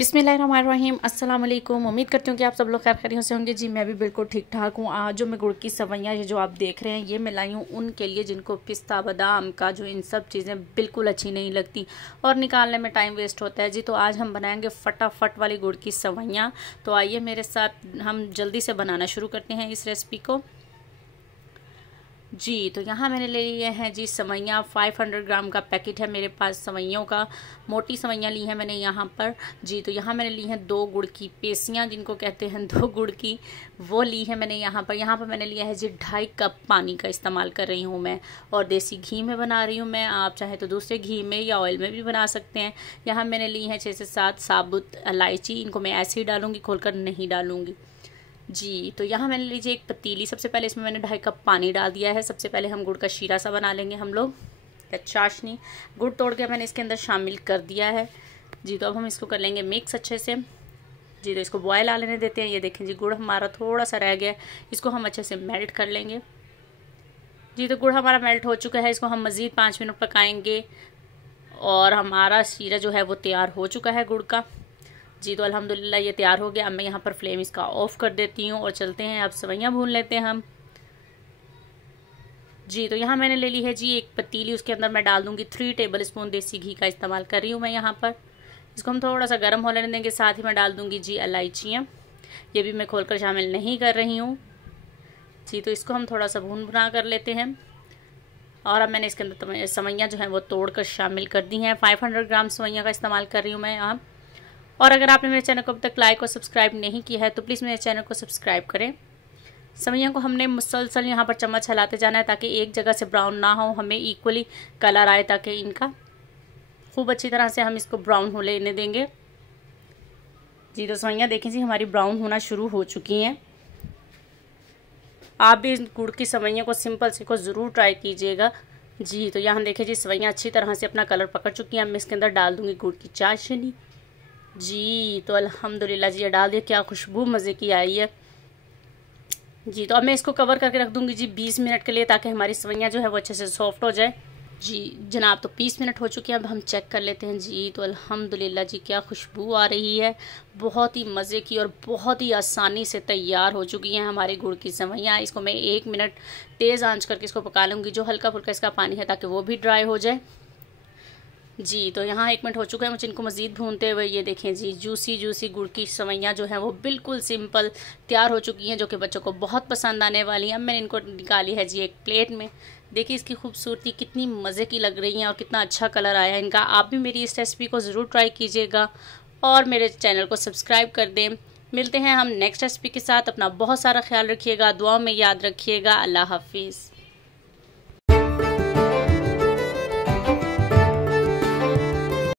बिस्मिल्लाहिर्रहमानिर्रहीम। अस्सलाम वालेकुम। उम्मीद करती हूँ कि आप सब लोग खैर खैरियत से होंगे। जी मैं भी बिल्कुल ठीक ठाक हूँ। आज जो मैं गुड़ की सवैयाँ जो आप देख रहे हैं ये मैं लाई हूँ उनके लिए जिनको पिस्ता बादाम काजू इन सब चीज़ें बिल्कुल अच्छी नहीं लगती और निकालने में टाइम वेस्ट होता है। जी तो आज हम बनाएंगे फटाफट वाली गुड़ की सवैयाँ। तो आइए मेरे साथ हम जल्दी से बनाना शुरू करते हैं इस रेसिपी को। जी तो यहाँ मैंने ले लिए हैं जी सवैयाँ। 500 ग्राम का पैकेट है मेरे पास सवैयों का। मोटी सवैयाँ ली हैं मैंने यहाँ पर। जी तो यहाँ मैंने ली हैं 2 गुड़ की पेसियाँ जिनको कहते हैं 2 गुड़ की, वो ली है मैंने यहाँ पर। यहाँ पर मैंने लिया है जी 2.5 कप पानी का इस्तेमाल कर रही हूँ मैं और देसी घी में बना रही हूँ मैं। आप चाहे तो दूसरे घी में या ऑयल में भी बना सकते हैं। यहाँ मैंने ली हैं 6 से 7 साबुत इलायची। इनको मैं ऐसे ही डालूँगी, खोलकर नहीं डालूँगी। जी तो यहाँ मैंने लीजिए एक पतीली। सबसे पहले इसमें मैंने 2.5 कप पानी डाल दिया है। सबसे पहले हम गुड़ का शीरा सा बना लेंगे हम लोग या चाशनी। गुड़ तोड़ के मैंने इसके अंदर शामिल कर दिया है। जी तो अब हम इसको कर लेंगे मिक्स अच्छे से। जी तो इसको बॉयल आ लेने देते हैं। ये देखें जी गुड़ हमारा थोड़ा सा रह गया है, इसको हम अच्छे से मेल्ट कर लेंगे। जी तो गुड़ हमारा मेल्ट हो चुका है, इसको हम मज़ीद 5 मिनट पकाएंगे और हमारा शीरा जो है वो तैयार हो चुका है गुड़ का। जी तो अल्हम्दुलिल्लाह ये तैयार हो गया। अब मैं यहाँ पर फ्लेम इसका ऑफ कर देती हूँ और चलते हैं अब सवैयाँ भून लेते हैं हम। जी तो यहाँ मैंने ले ली है जी एक पतीली। उसके अंदर मैं डाल दूँगी 3 टेबल स्पून देसी घी का इस्तेमाल कर रही हूँ मैं यहाँ पर। इसको हम थोड़ा सा गर्म हो लेने देंगे। साथ ही मैं डाल दूँगी जी इलायचियाँ, ये भी मैं खोलकर शामिल नहीं कर रही हूँ। जी तो इसको हम थोड़ा सा भुना कर लेते हैं। और अब मैंने इसके अंदर सवैयाँ जो हैं वो तोड़ कर शामिल कर दी हैं। 500 ग्राम सवैयाँ का इस्तेमाल कर रही हूँ मैं यहाँ। और अगर आपने मेरे चैनल को अब तक लाइक और सब्सक्राइब नहीं किया है तो प्लीज़ मेरे चैनल को सब्सक्राइब करें। सवैयों को हमने मुसलसल यहाँ पर चम्मच हिलाते जाना है ताकि एक जगह से ब्राउन ना हो, हमें इक्वली कलर आए ताकि इनका खूब अच्छी तरह से हम इसको ब्राउन हो लेने देंगे। जी तो सवैयाँ देखें जी हमारी ब्राउन होना शुरू हो चुकी हैं। आप भी इस गुड़ की सवैयों को सिंपल से को ज़रूर ट्राई कीजिएगा। जी तो यहाँ देखें जी सवैयाँ अच्छी तरह से अपना कलर पकड़ चुकी हैं। अब मैं इसके अंदर डाल दूँगी गुड़ की चाशनी। जी तो अल्हम्दुलिल्लाह जी ये डाल दिया, क्या खुशबू मज़े की आई है। जी तो अब मैं इसको कवर करके रख दूंगी जी 20 मिनट के लिए ताकि हमारी सवैयाँ जो है वो अच्छे से सॉफ्ट हो जाए। जी जनाब तो 20 मिनट हो चुके हैं। अब हम चेक कर लेते हैं। जी तो अल्हम्दुलिल्लाह जी क्या खुशबू आ रही है। बहुत ही मज़े की और बहुत ही आसानी से तैयार हो चुकी हैं हमारी गुड़ की सवैयाँ। इसको मैं 1 मिनट तेज़ आंच करके इसको पका लूँगी, जो हल्का फुल्का इसका पानी है ताकि वो भी ड्राई हो जाए। जी तो यहाँ 1 मिनट हो चुका है मुझे इनको मज़ीद भूनते हुए। ये देखें जी जूसी जूसी गुड़ की सवैयाँ जो हैं वो बिल्कुल सिंपल तैयार हो चुकी हैं, जो कि बच्चों को बहुत पसंद आने वाली हैं। अब मैंने इनको निकाली है जी एक प्लेट में। देखिए इसकी खूबसूरती कितनी मज़े की लग रही हैं और कितना अच्छा कलर आया है इनका। आप भी मेरी इस रेसिपी को ज़रूर ट्राई कीजिएगा और मेरे चैनल को सब्सक्राइब कर दें। मिलते हैं हम नेक्स्ट रेसिपी के साथ। अपना बहुत सारा ख्याल रखिएगा, दुआओं में याद रखिएगा। अल्लाह हाफिज़।